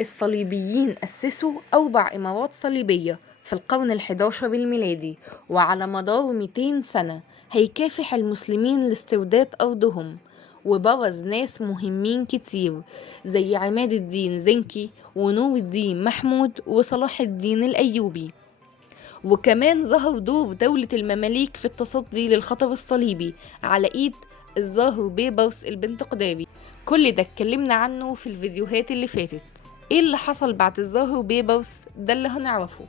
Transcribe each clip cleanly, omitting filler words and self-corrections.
الصليبيين أسسوا أوبع إمارات صليبية في القرن ال11 الميلادي، وعلى مدار 200 سنة هيكافح المسلمين لاسترداد أرضهم، وبرز ناس مهمين كتير زي عماد الدين زنكي ونور الدين محمود وصلاح الدين الأيوبي. وكمان ظهر دور دولة المماليك في التصدي للخطر الصليبي على إيد الظاهر بيبرس البنتقداري. كل ده اتكلمنا عنه في الفيديوهات اللي فاتت. ايه اللي حصل بعد الظاهر بيبرس؟ ده اللي هنعرفه.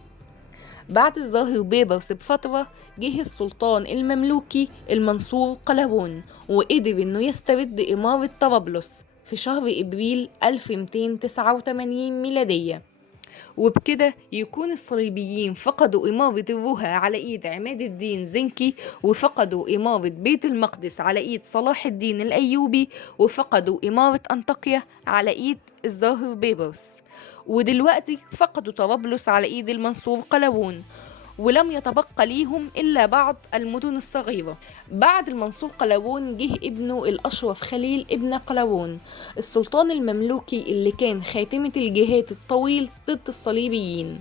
بعد الظاهر بيبرس بفترة جه السلطان المملوكي المنصور قلاوون، وقدر انه يسترد إمارة طرابلس في شهر إبريل 1289 ميلادية، وبكده يكون الصليبيين فقدوا إمارة الرها على إيد عماد الدين زنكي، وفقدوا إمارة بيت المقدس على إيد صلاح الدين الأيوبي، وفقدوا إمارة أنطاكيا على إيد الظاهر بيبرس، ودلوقتي فقدوا طرابلس على إيد المنصور قلاوون، ولم يتبقى ليهم إلا بعض المدن الصغيرة. بعد المنصور قلاوون جه ابنه الأشرف خليل ابن قلاوون، السلطان المملوكي اللي كان خاتمة الجهاد الطويل ضد الصليبيين.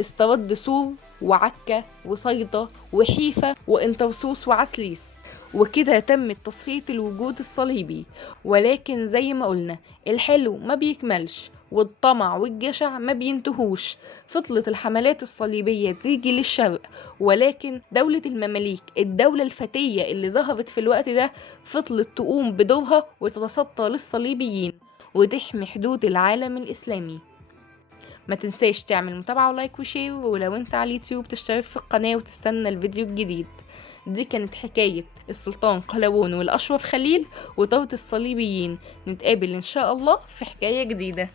استرد سور وعكا وصيدا وحيفا وانترسوس وعسليس، وكده تم تصفية الوجود الصليبي. ولكن زي ما قلنا، الحلو ما بيكملش والطمع والجشع ما بينتهوش. فضلت الحملات الصليبية تيجي للشرق، ولكن دولة المماليك، الدولة الفتية اللي ظهرت في الوقت ده، فضلت تقوم بدورها وتتسطى للصليبيين وتحمي حدود العالم الإسلامي. ما تنساش تعمل متابعة ولايك وشير، ولو انت على اليوتيوب تشترك في القناة وتستنى الفيديو الجديد. دي كانت حكاية السلطان قلاوون والأشرف خليل وطرد الصليبيين. نتقابل إن شاء الله في حكاية جديدة.